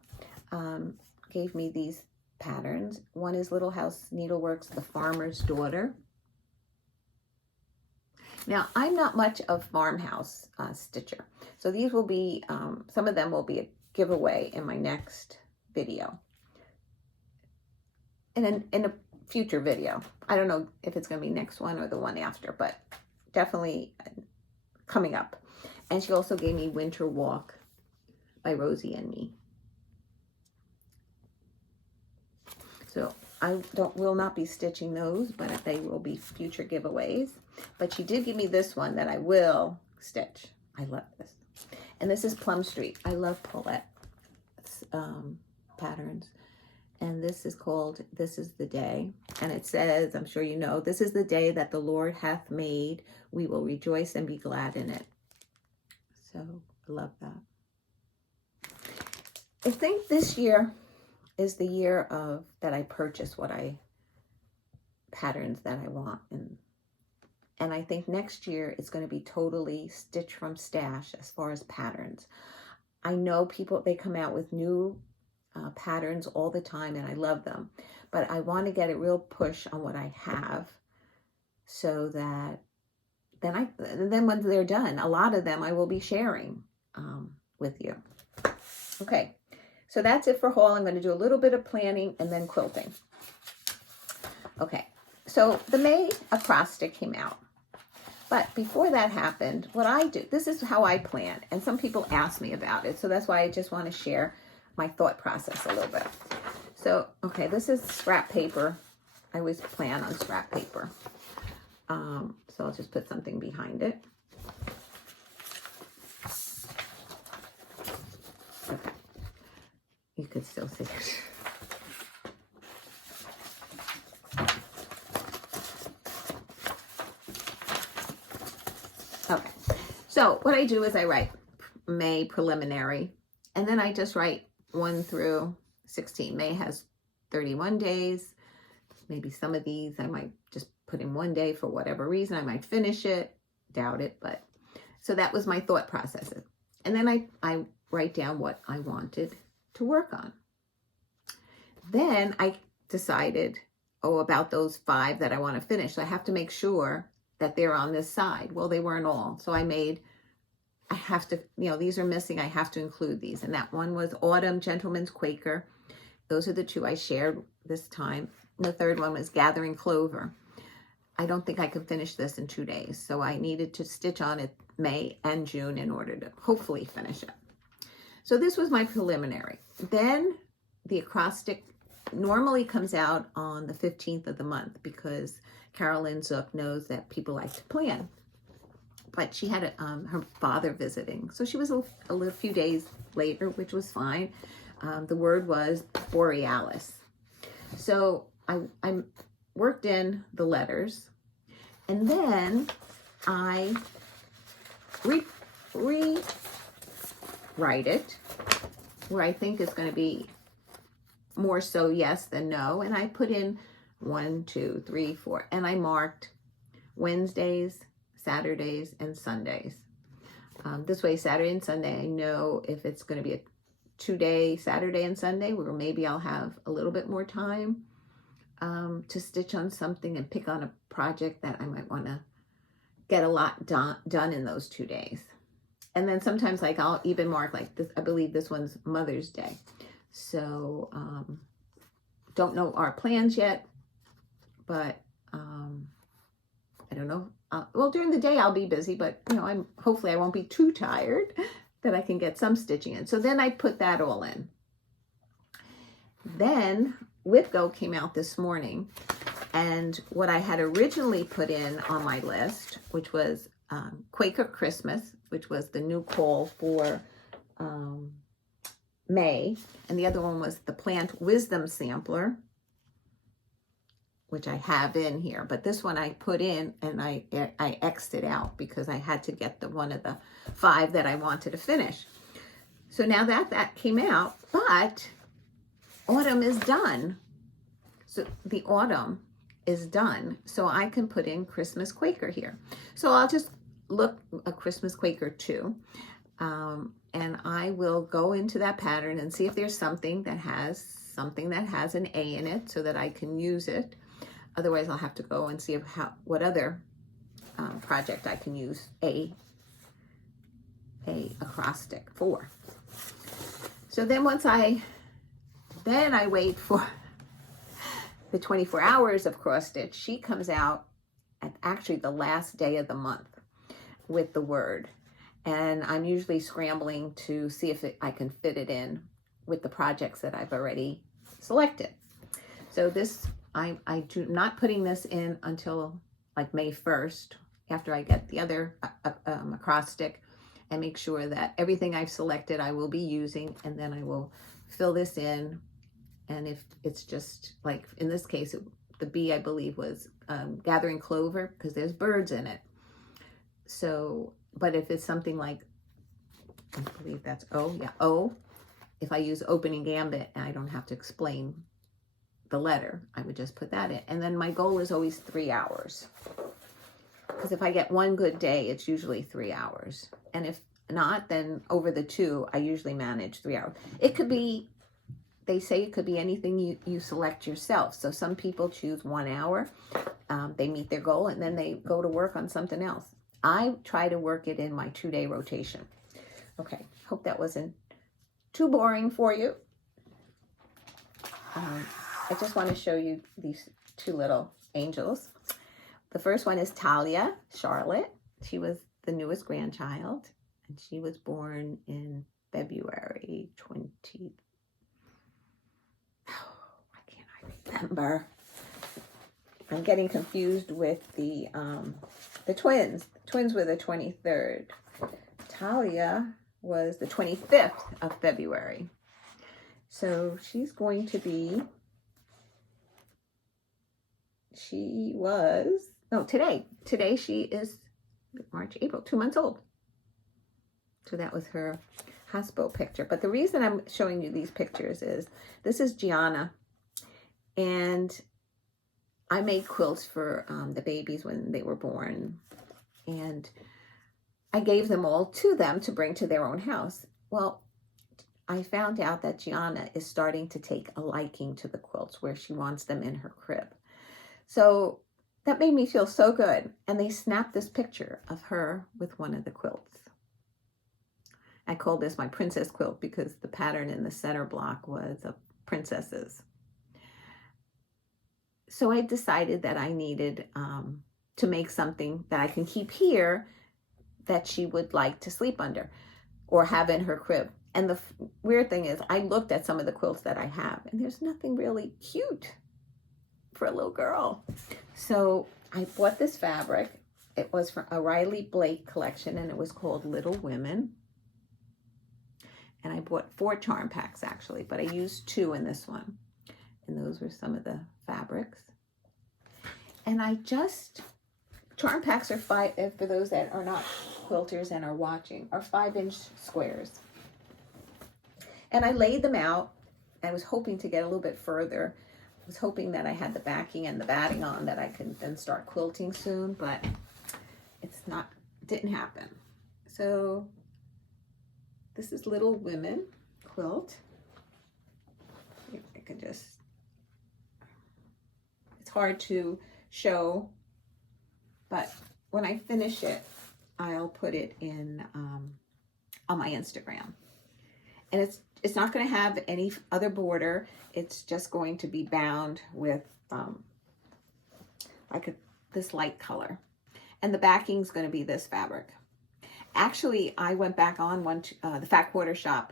gave me these patterns. One is Little House Needleworks, The Farmer's Daughter. Now, I'm not much of farmhouse stitcher, so these will be, some of them will be a giveaway in my next video. And in a future video. I don't know if it's going to be next one or the one after, but definitely coming up. And she also gave me Winter Walk by Rosie and Me. So I will not be stitching those, but they will be future giveaways. But she did give me this one that I will stitch. I love this. And this is Plum Street. I love Paulette patterns. And this is called This Is the Day. And it says, I'm sure you know, this is the day that the Lord hath made. We will rejoice and be glad in it. So I love that. I think this year is the year of that I purchase patterns that I want. And I think next year it's going to be totally stitch from stash as far as patterns. I know people, they come out with new patterns all the time, and I love them, but I want to get a real push on what I have, so that then when they're done, a lot of them I will be sharing with you. Okay, so that's it for haul. I'm going to do a little bit of planning and then quilting. Okay, so the May acrostic came out, but before that happened, what I do, this is how I plan, and some people ask me about it, so that's why I just want to share my thought process a little bit. So, okay, this is scrap paper. I always plan on scrap paper. So I'll just put something behind it. Okay. You could still see it. Okay. So what I do is I write May preliminary, and then I just write 1 through 16. May has 31 days. Maybe some of these I might just put in one day for whatever reason. I might finish it, doubt it, but so that was my thought process. And then I write down what I wanted to work on. Then I decided, about those 5 that I want to finish. So I have to make sure that they're on this side. Well, they weren't all. So I have to, these are missing. I have to include these. And that one was Autumn Gentleman's Quaker. Those are the two I shared this time. And the third one was Gathering Clover. I don't think I could finish this in 2 days. So I needed to stitch on it May and June in order to hopefully finish it. So this was my preliminary. Then the acrostic normally comes out on the 15th of the month because Carolyn Zook knows that people like to plan. But she had her father visiting. So she was a few days later, which was fine. The word was Borealis. So I worked in the letters, and then I rewrite it where I think it's going to be more so yes than no, and I put in 1, 2, 3, 4, and I marked Wednesdays, Saturdays, and Sundays. This way, Saturday and Sunday, I know if it's going to be a 2-day Saturday and Sunday where maybe I'll have a little bit more time to stitch on something and pick on a project that I might want to get a lot done in those 2 days. And then sometimes like I'll even mark like this, I believe this one's Mother's Day. So don't know our plans yet, but I don't know. Well, during the day I'll be busy, but hopefully I won't be too tired that I can get some stitching in. So then I put that all in. Then Whitgo came out this morning, and what I had originally put in on my list, which was Quaker Christmas, which was the new call for May, and the other one was the Plant Wisdom Sampler, which I have in here, but this one I put in and I X'd it out because I had to get the one of the 5 that I wanted to finish. So now that came out, but autumn is done. So the autumn is done, so I can put in Christmas Quaker here. So I'll just look a Christmas Quaker 2, and I will go into that pattern and see if there's something that has an A in it so that I can use it. Otherwise, I'll have to go and see what other project I can use a acrostic for. So then I wait for the 24 hours of cross stitch. She comes out at actually the last day of the month with the word. And I'm usually scrambling to see if I can fit it in with the projects that I've already selected. So this, I'm not putting this in until like May 1st, after I get the other acrostic and make sure that everything I've selected I will be using, and then I will fill this in. And if it's just like, in this case, the B I believe was Gathering Clover, because there's birds in it. So, but if it's something like, I believe that's O, if I use Opening Gambit and I don't have to explain the letter, I would just put that in. And then my goal is always 3 hours. Because if I get one good day, it's usually 3 hours. And if not, then over the 2, I usually manage 3 hours. It could be, they say it could be anything you select yourself. So some people choose 1 hour, they meet their goal, and then they go to work on something else. I try to work it in my 2-day rotation. Okay, hope that wasn't too boring for you. I just want to show you these 2 little angels. The first one is Talia Charlotte. She was the newest grandchild, and she was born in February 20. Why can't I remember? I'm getting confused with the twins. The twins were the 23rd. Talia was the 25th of February. So she's going to be, today she is March, April, 2 months old. So that was her hospital picture. But the reason I'm showing you these pictures is, this is Gianna, and I made quilts for the babies when they were born, and I gave them all to them to bring to their own house. Well, I found out that Gianna is starting to take a liking to the quilts, where she wants them in her crib. So that made me feel so good. And they snapped this picture of her with one of the quilts. I called this my princess quilt because the pattern in the center block was of princesses. So I decided that I needed to make something that I can keep here that she would like to sleep under or have in her crib. And the weird thing is, I looked at some of the quilts that I have, and there's nothing really cute for a little girl. So I bought this fabric. It was from a Riley Blake collection, and it was called Little Women. And I bought 4 charm packs, actually, but I used 2 in this one. And those were some of the fabrics. And I just, charm packs are 5, for those that are not quilters and are watching, are 5-inch squares. And I laid them out. I was hoping to get a little bit further. I was hoping that I had the backing and the batting on, that I could then start quilting soon, but it's not, didn't happen. So this is Little Women quilt. I could just, it's hard to show, but when I finish it, I'll put it in on my Instagram. And it's not going to have any other border. It's just going to be bound with like this light color. And the backing is going to be this fabric. Actually, I went back on the Fat Quarter shop,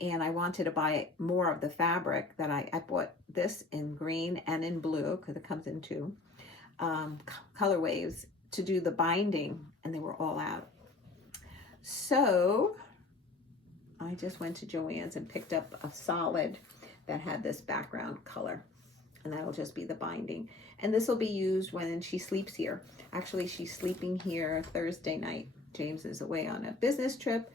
and I wanted to buy more of the fabric that I bought this in green and in blue, because it comes in 2 color waves, to do the binding, and they were all out. So I just went to Joann's and picked up a solid that had this background color, and that'll just be the binding. And this will be used when she sleeps here. Actually, she's sleeping here Thursday night. James is away on a business trip,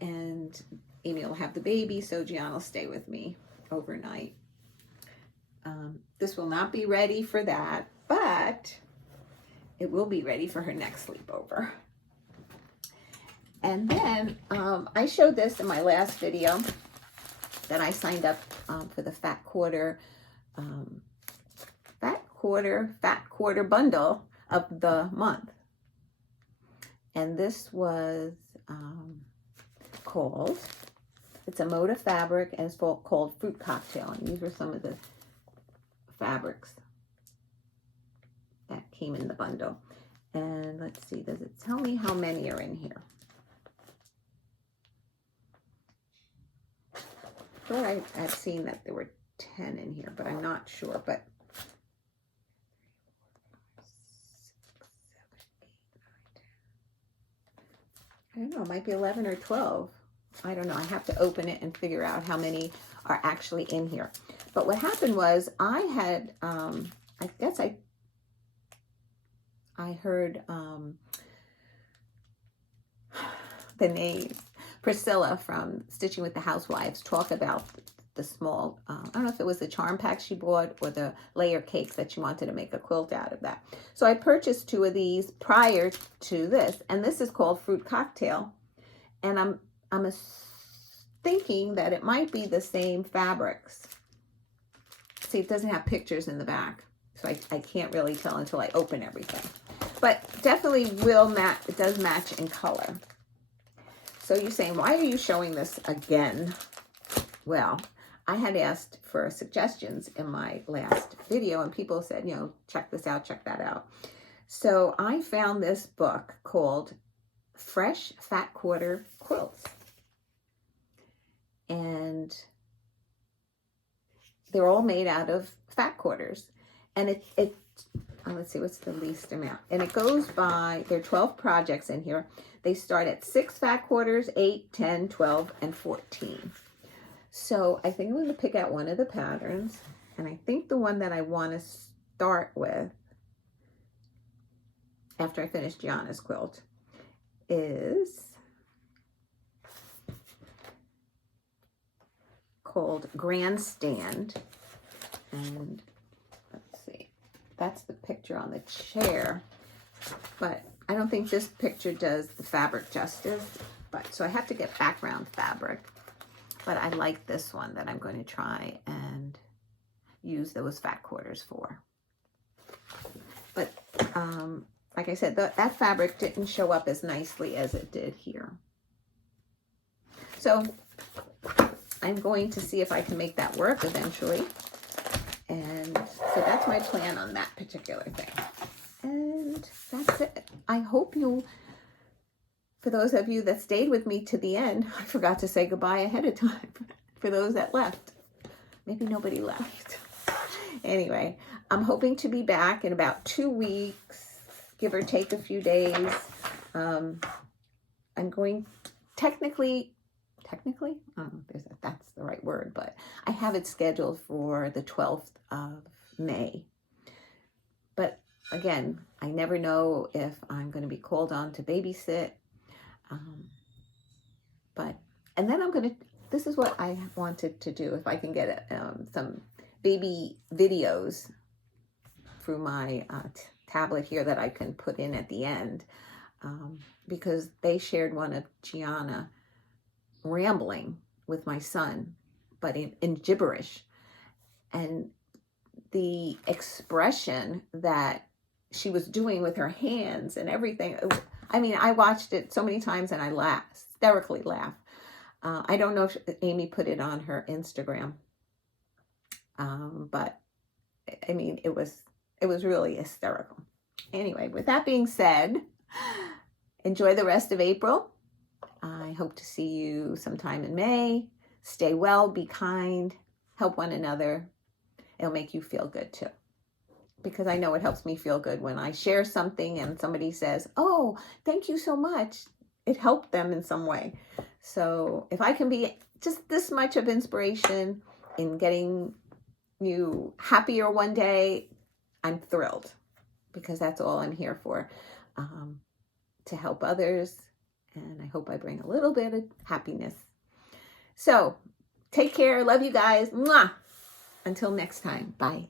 and Amy will have the baby, so Gian will stay with me overnight. This will not be ready for that, but it will be ready for her next sleepover. And then I showed this in my last video that I signed up for the Fat Quarter bundle of the month. And this was called, it's a mode of fabric, and it's called Fruit Cocktail. And these were some of the fabrics that came in the bundle. And let's see, does it tell me how many are in here? I thought I had seen that there were 10 in here, but I'm not sure. But 3, 4, 5, 6, 7, 8, 9, 10. I don't know, it might be 11 or 12. I don't know. I have to open it and figure out how many are actually in here. But what happened was I had, I guess I heard the name Priscilla from Stitching with the Housewives talk about the small, I don't know if it was the charm pack she bought or the layer cakes that she wanted to make a quilt out of that. So I purchased 2 of these prior to this, and this is called Fruit Cocktail. And I'm thinking that it might be the same fabrics. See, it doesn't have pictures in the back, so I can't really tell until I open everything. But definitely will match, it does match in color. So you're saying, why are you showing this again? Well, I had asked for suggestions in my last video, and people said, you know, check this out, check that out. So I found this book called Fresh Fat Quarter Quilts. And they're all made out of fat quarters. And let's see, what's the least amount? And it goes by, there are 12 projects in here. They start at 6 fat quarters, 8, 10, 12, and 14. So I think I'm going to pick out one of the patterns. And I think the one that I want to start with after I finish Gianna's quilt is called Grandstand. And let's see, that's the picture on the chair, but I don't think this picture does the fabric justice. But so I have to get background fabric, but I like this one that I'm going to try and use those fat quarters for. But like I said, that fabric didn't show up as nicely as it did here. So I'm going to see if I can make that work eventually. And so that's my plan on that particular thing. And that's it. I hope you'll, for those of you that stayed with me to the end, I forgot to say goodbye ahead of time for those that left. Maybe nobody left. Anyway, I'm hoping to be back in about 2 weeks, give or take a few days. I'm going technically, I don't know if that's the right word, but I have it scheduled for the 12th of May. But again, I never know if I'm going to be called on to babysit. And then this is what I wanted to do, if I can get some baby videos through my tablet here that I can put in at the end, because they shared one of Gianna rambling with my son, but in gibberish, and the expression that she was doing with her hands and everything. I mean, I watched it so many times and I hysterically laughed. I don't know if Amy put it on her Instagram, but I mean, it was really hysterical. Anyway, with that being said, enjoy the rest of April. I hope to see you sometime in May. Stay well, be kind, help one another. It'll make you feel good too. Because I know it helps me feel good when I share something and somebody says, "Oh, thank you so much." It helped them in some way. So if I can be just this much of inspiration in getting you happier one day, I'm thrilled, because that's all I'm here for, to help others. And I hope I bring a little bit of happiness. So take care. Love you guys. Mwah! Until next time. Bye.